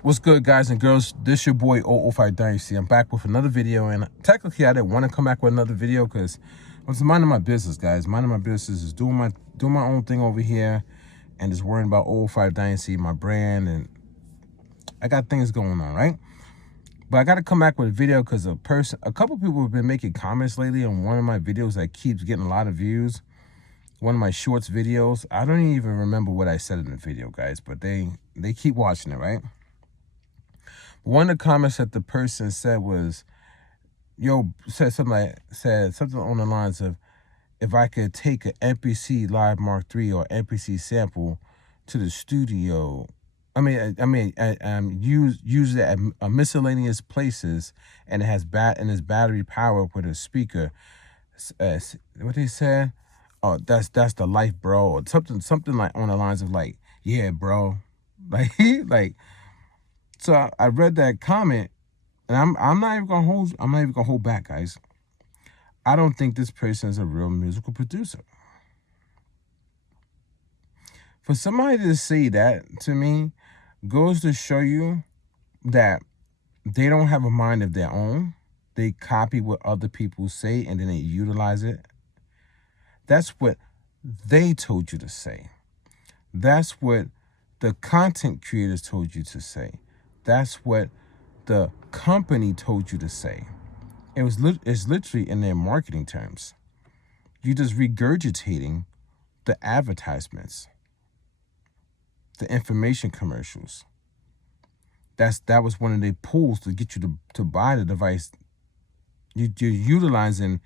What's good, guys and girls? This your boy 005 Dynasty. I'm back with another video, and technically I didn't want to come back with another video because I was minding my business, guys. Minding my business is doing my own thing over here, and just worrying about 005 Dynasty, my brand, and I got things going on, right? But I got to come back with a video because a couple people have been making comments lately on one of my videos that keeps getting a lot of views. One of my shorts videos. I don't even remember what I said in the video, guys, but they keep watching it, right? One of the comments that the person said was, said something on the lines of, if I could take an MPC Live Mark III or MPC Sample to the studio, use it at miscellaneous places, and it has battery power with a speaker. What they said? Oh, that's the life, bro, or something like on the lines of like, yeah, bro, like. So I read that comment, and I'm not even gonna hold back, guys. I don't think this person is a real musical producer. For somebody to say that to me goes to show you that they don't have a mind of their own. They copy what other people say and then they utilize it. That's what they told you to say. That's what the content creators told you to say. That's what the company told you to say. It's literally in their marketing terms. You're just regurgitating the advertisements, the information commercials. That was one of their pulls to get you to buy the device. You're utilizing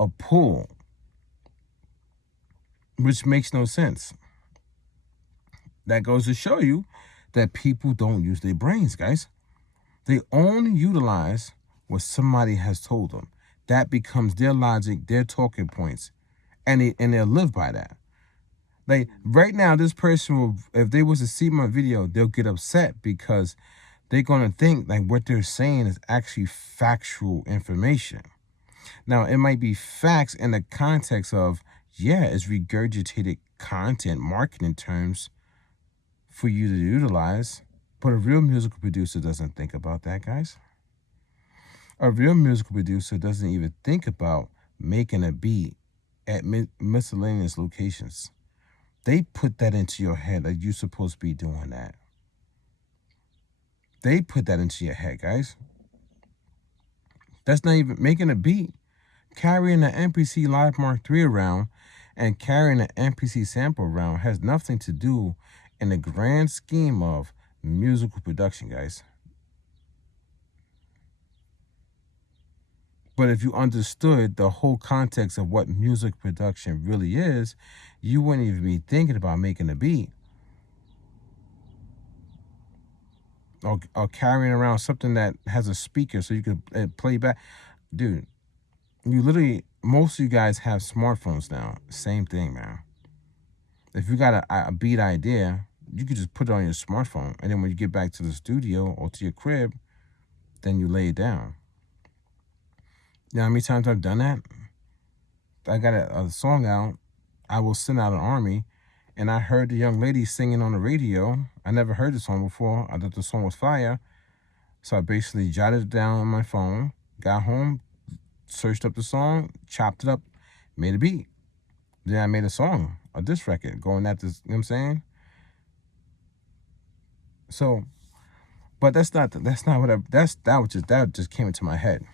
a pull, which makes no sense. That goes to show you that people don't use their brains, guys. They only utilize what somebody has told them. That becomes their logic, their talking points, and they'll live by that. Like right now, this person will, if they was to see my video, they'll get upset because they're gonna think like what they're saying is actually factual information. Now, it might be facts in the context of, yeah, it's regurgitated content, marketing terms for you to utilize, but a real musical producer doesn't think about that, guys. A real musical producer doesn't even think about making a beat at miscellaneous locations. They put that into your head that you're supposed to be doing that. They put that into your head, guys. That's not even making a beat. Carrying an MPC Live Mark III around and carrying an MPC Sample around has nothing to do in the grand scheme of musical production, guys. But if you understood the whole context of what music production really is, you wouldn't even be thinking about making a beat or carrying around something that has a speaker so you could play back. Dude, you literally, most of you guys have smartphones now. Same thing, man. If you got a beat idea, you could just put it on your smartphone, and then when you get back to the studio or to your crib, then you lay it down. You know how many times I've done that? I got a song out, I Will Send Out an Army, and I heard the young lady singing on the radio. I never heard the song before. I thought the song was fire. So I basically jotted it down on my phone, got home, searched up the song, chopped it up, made a beat. Then I made a song, a diss record, going at this, you know what I'm saying? So, but that just came into my head.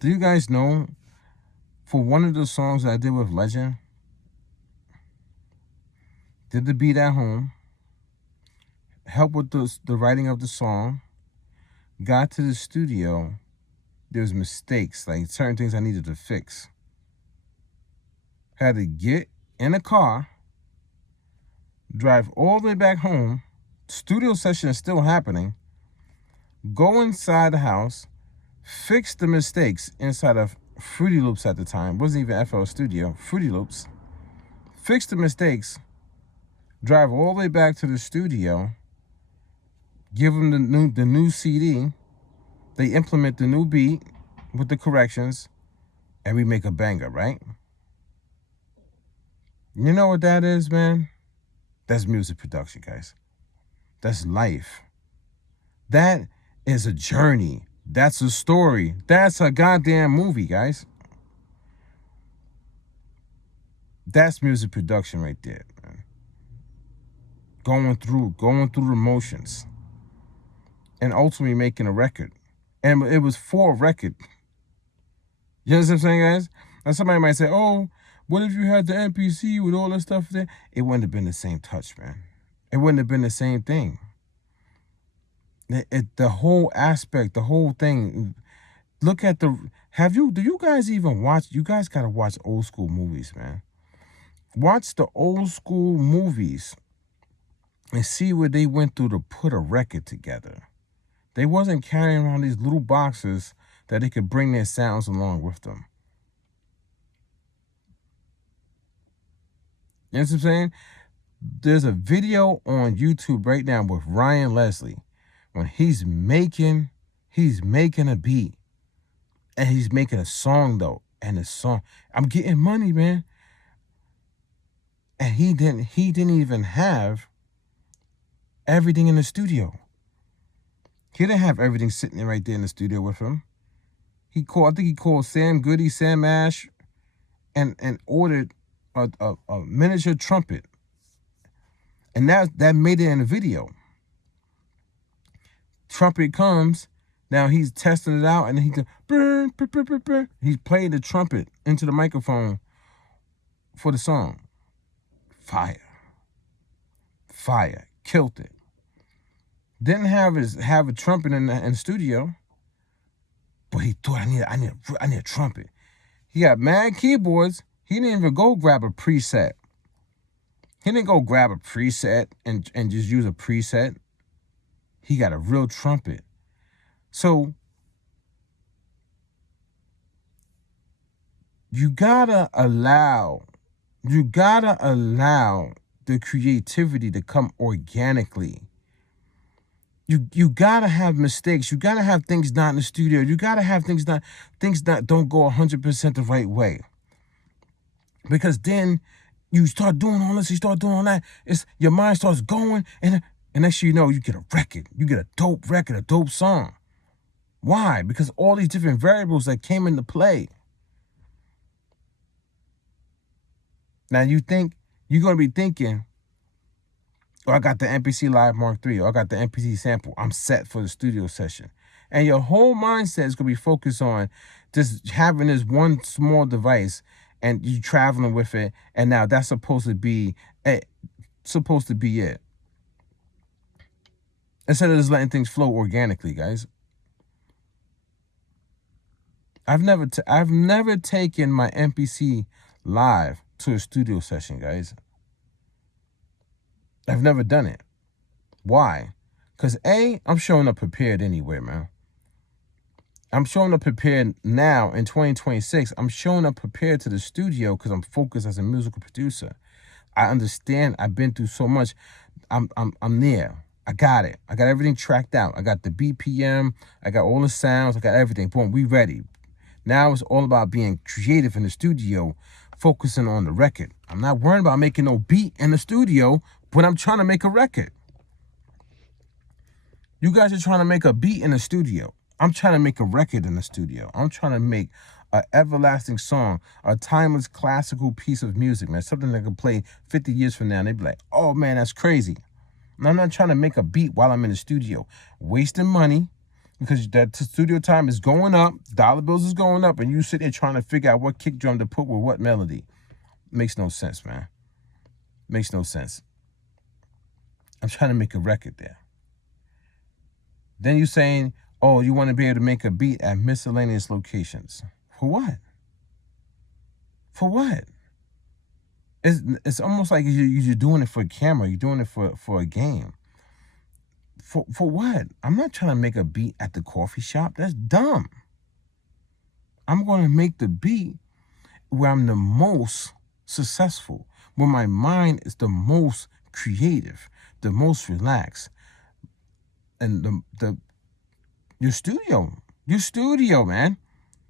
Do you guys know, for one of the songs that I did with Legend, did the beat at home, helped with the writing of the song, got to the studio, there's mistakes, like certain things I needed to fix. Had to get in a car, drive all the way back home, studio session is still happening, go inside the house, fix the mistakes inside of Fruity Loops at the time, wasn't even FL Studio, Fruity Loops, fix the mistakes, drive all the way back to the studio, give them the new CD, they implement the new beat with the corrections, and we make a banger, right? You know what that is, man? That's music production, guys. That's life. That is a journey. That's a story. That's a goddamn movie, guys. That's music production right there, man. Going through the motions and ultimately making a record. And it was for a record. You know what I'm saying, guys? Now somebody might say, oh, what if you had the MPC with all that stuff there? It wouldn't have been the same touch, man. It wouldn't have been the same thing. The whole aspect, the whole thing. Look at do you guys even watch? You guys got to watch old school movies, man. Watch the old school movies and see what they went through to put a record together. They wasn't carrying around these little boxes that they could bring their sounds along with them. You know what I'm saying? There's a video on YouTube right now with Ryan Leslie when he's making a beat. And he's making a song though. And the song, I'm getting money, man. And he didn't even have everything in the studio. He didn't have everything sitting right there in the studio with him. I think he called Sam Ash, and ordered a miniature trumpet. And that made it in the video. Trumpet comes, now he's testing it out, and then he goes, he's playing the trumpet into the microphone for the song. Fire. Killed it. Didn't have a trumpet in the studio, but he thought I need a trumpet. He got mad keyboards. He didn't even go grab a preset. He didn't go grab a preset and just use a preset. He got a real trumpet. So you gotta allow the creativity to come organically. You gotta have mistakes. You gotta have things not in the studio. You gotta have things that don't go 100% the right way. Because then you start doing all this, you start doing all that. Your mind starts going, and next thing you know, you get a record. You get a dope record, a dope song. Why? Because all these different variables that came into play. Now you're gonna be thinking, oh, I got the MPC Live Mark III, or I got the MPC Sample. I'm set for the studio session. And your whole mindset is going to be focused on just having this one small device and you traveling with it. And now that's supposed to be it. Instead of just letting things flow organically, guys. I've never taken my MPC Live to a studio session, guys. I've never done it. Why? Because I'm showing up prepared anyway, man. I'm showing up prepared now in 2026. I'm showing up prepared to the studio because I'm focused as a musical producer. I understand. I've been through so much. I'm there. I got it. I got everything tracked out. I got the BPM. I got all the sounds. I got everything. Boom, we ready. Now it's all about being creative in the studio, focusing on the record. I'm not worrying about making no beat in the studio, but I'm trying to make a record. You guys are trying to make a beat in the studio. I'm trying to make a record in the studio. I'm trying to make an everlasting song, a timeless classical piece of music, man. Something that can play 50 years from now, and they'd be like, oh, man, that's crazy. And I'm not trying to make a beat while I'm in the studio, wasting money, because that studio time is going up, dollar bills is going up, and you sit there trying to figure out what kick drum to put with what melody. Makes no sense, man. Makes no sense. I'm trying to make a record there. Then you're saying, oh, you want to be able to make a beat at miscellaneous locations. For what? For what? It's almost like you're doing it for a camera. You're doing it for a game. For what? I'm not trying to make a beat at the coffee shop. That's dumb. I'm going to make the beat where I'm the most successful, where my mind is the most creative, the most relaxed. And your studio, man.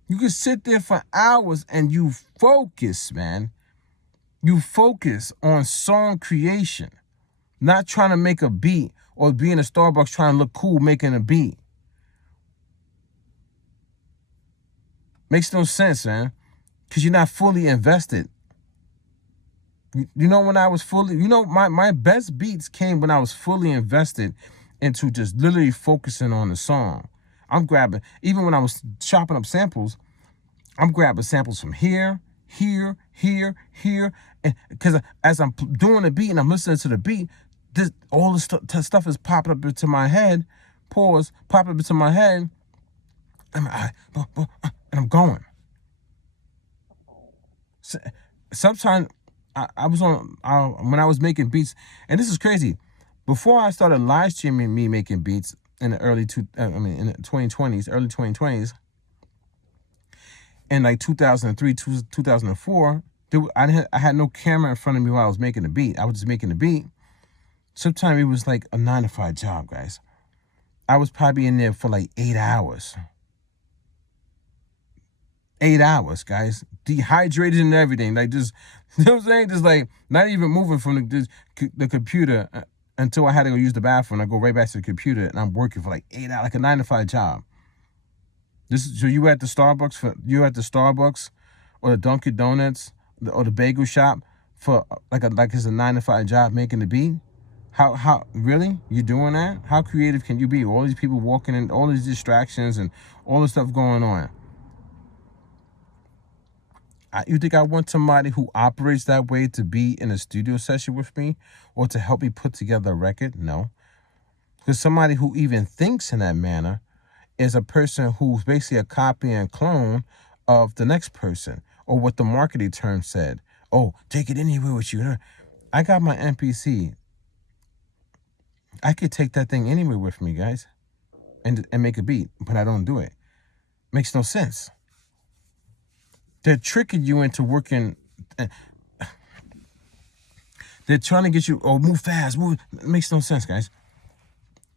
You can sit there for hours and you focus, man. You focus on song creation, not trying to make a beat or be in a Starbucks trying to look cool making a beat. Makes no sense, man, because you're not fully invested. You know, when I was fully, my best beats came when I was fully invested into just literally focusing on the song. I'm grabbing, even when I was chopping up samples, I'm grabbing samples from here, here, here, here, and because as I'm doing the beat and I'm listening to the beat, all this stuff is popping up into my head. Pause, pop up into my head, and I'm going. So, sometimes I was on when I was making beats, and this is crazy. Before I started live streaming me making beats in the in the 2020s, early 2020s, in like 2003, 2004, I had no camera in front of me while I was making the beat. I was just making the beat. Sometimes it was like a 9-to-5 job, guys. I was probably in there for like 8 hours. 8 hours, guys. Dehydrated and everything. Like, just, you know what I'm saying? Just like not even moving from the computer until I had to go use the bathroom. I go right back to the computer and I'm working for like 8 hours, like a 9-to-5 job. So you at the Starbucks or the Dunkin' Donuts or the bagel shop for like it's a 9-to-5 job making the beat? How really? You doing that? How creative can you be? All these people walking in, all these distractions and all this stuff going on. You think I want somebody who operates that way to be in a studio session with me or to help me put together a record? No. Because somebody who even thinks in that manner is a person who's basically a copy and clone of the next person, or what the marketing term said. Oh, take it anywhere with you. I got my MPC. I could take that thing anywhere with me, guys, and make a beat, but I don't do it. Makes no sense. They're tricking you into working. They're trying to get you, move fast, move. It makes no sense, guys.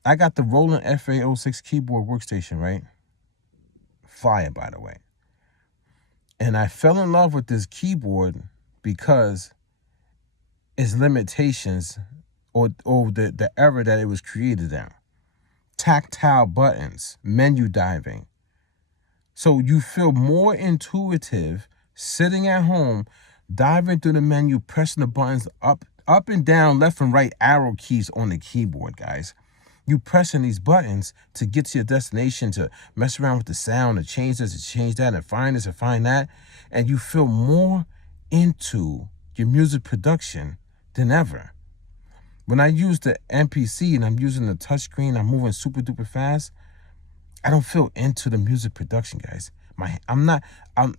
I got the Roland FA06 keyboard workstation, right? Fire, by the way. And I fell in love with this keyboard because its limitations or the era that it was created in. Tactile buttons, menu diving. So you feel more intuitive sitting at home, diving through the menu, pressing the buttons up and down, left and right arrow keys on the keyboard, guys. You pressing these buttons to get to your destination, to mess around with the sound, to change this, to change that, and find this and find that. And you feel more into your music production than ever. When I use the MPC and I'm using the touchscreen, I'm moving super duper fast, I don't feel into the music production, guys. I'm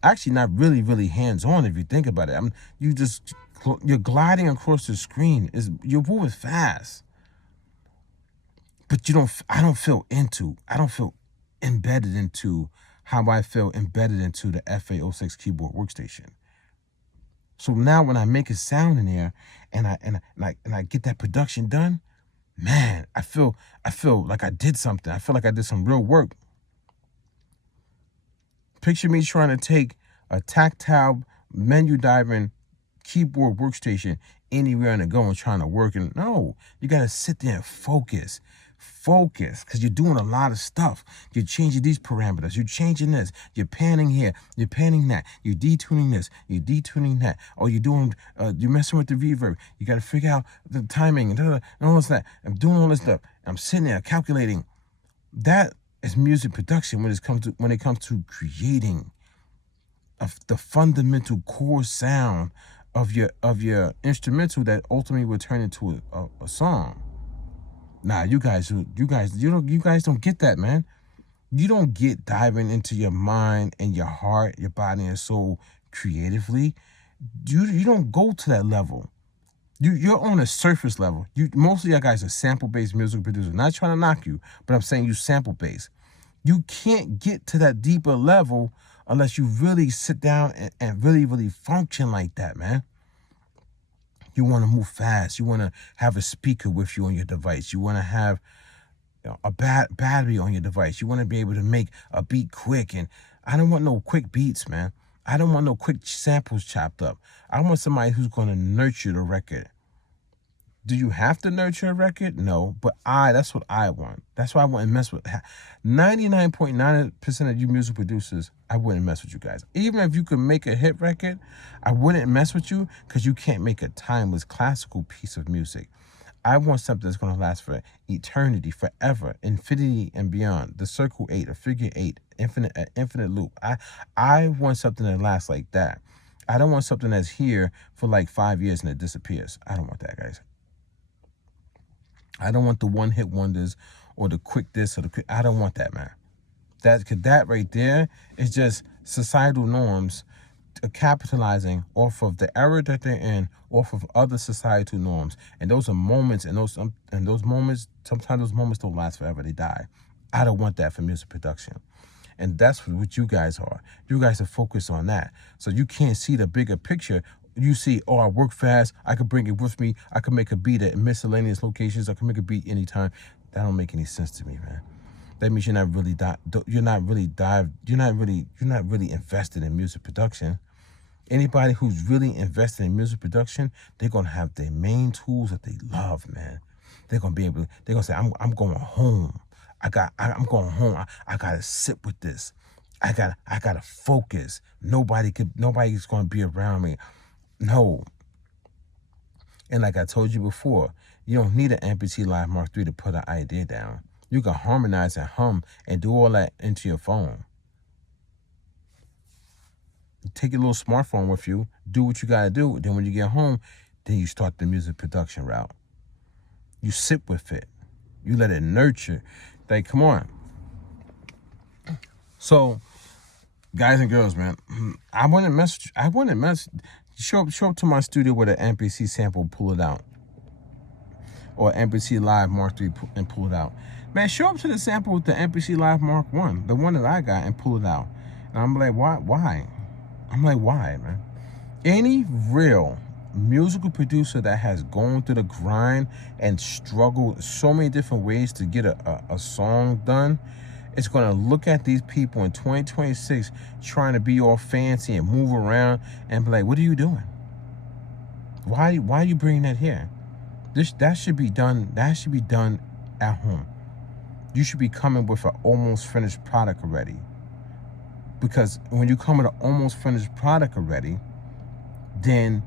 actually not really hands-on if you think about it. You're gliding across the screen. You're moving fast. But I don't feel embedded into how I feel embedded into the FA06 keyboard workstation. So now when I make a sound in there and I get that production done, man, I feel like I did something. I feel like I did some real work. Picture me trying to take a tactile menu diving keyboard workstation anywhere on the go and trying to work. And no, you got to sit there and focus, because you're doing a lot of stuff. You're changing these parameters. You're changing this. You're panning here. You're panning that. You're detuning this. You're detuning that. Or you're messing with the reverb. You got to figure out the timing and all this that. I'm doing all this stuff. I'm sitting there calculating. That is music production when it comes to creating the fundamental core sound of your instrumental that ultimately will turn into a song. Nah, you guys don't get that, man. You don't get diving into your mind and your heart, your body and soul creatively. You don't go to that level. You're on a surface level. Most of you guys are sample-based music producers. Not trying to knock you, but I'm saying you sample-based. You can't get to that deeper level unless you really sit down and really function like that, man. You want to move fast. You want to have a speaker with you on your device. You want to have a battery on your device. You want to be able to make a beat quick. And I don't want no quick beats, man. I don't want no quick samples chopped up. I want somebody who's going to nurture the record. Do you have to nurture a record? No, but that's what I want. That's why I wouldn't mess with 99.9% of you music producers. I wouldn't mess with you guys. Even if you could make a hit record, I wouldn't mess with you because you can't make a timeless classical piece of music. I want something that's going to last for eternity, forever, infinity and beyond. The circle 8, a figure 8, infinite loop. I want something that lasts like that. I don't want something that's here for like 5 years and it disappears. I don't want that, guys. I don't want the one-hit wonders or the quick this or the quick. I don't want that, man. That right there is just societal norms capitalizing off of the era that they're in, off of other societal norms. And those are moments, and those moments, sometimes those moments don't last forever. They die. I don't want that for music production. And that's what you guys are. You guys are focused on that. So you can't see the bigger picture. You see, oh, I work fast. I can bring it with me. I can make a beat at miscellaneous locations. I can make a beat anytime. That don't make any sense to me, man. That means you're not really invested in music production. Anybody who's really invested in music production, they're gonna have their main tools that they love, man. They're gonna say, I'm going home. I'm going home. I gotta sit with this. I gotta focus. Nobody's gonna be around me. No. And like I told you before, you don't need an MPC Live Mark III to put an idea down. You can harmonize and hum and do all that into your phone. Take your little smartphone with you, do what you gotta do. Then when you get home, then you start the music production route. You sit with it. You let it nurture. Like, come on. So, guys and girls, man, I wouldn't mess. Show up to my studio with an MPC sample, pull it out, or MPC Live Mark III and pull it out. Man, show up to the sample with the MPC Live Mark I, the one that I got, and pull it out. And I'm like, why? I'm like, why, man? Any real musical producer that has gone through the grind and struggled so many different ways to get a song done, it's going to look at these people in 2026 trying to be all fancy and move around and be like, what are you doing? Why are you bringing that here? That should be done at home. You should be coming with an almost finished product already. Because when you come with an almost finished product already, then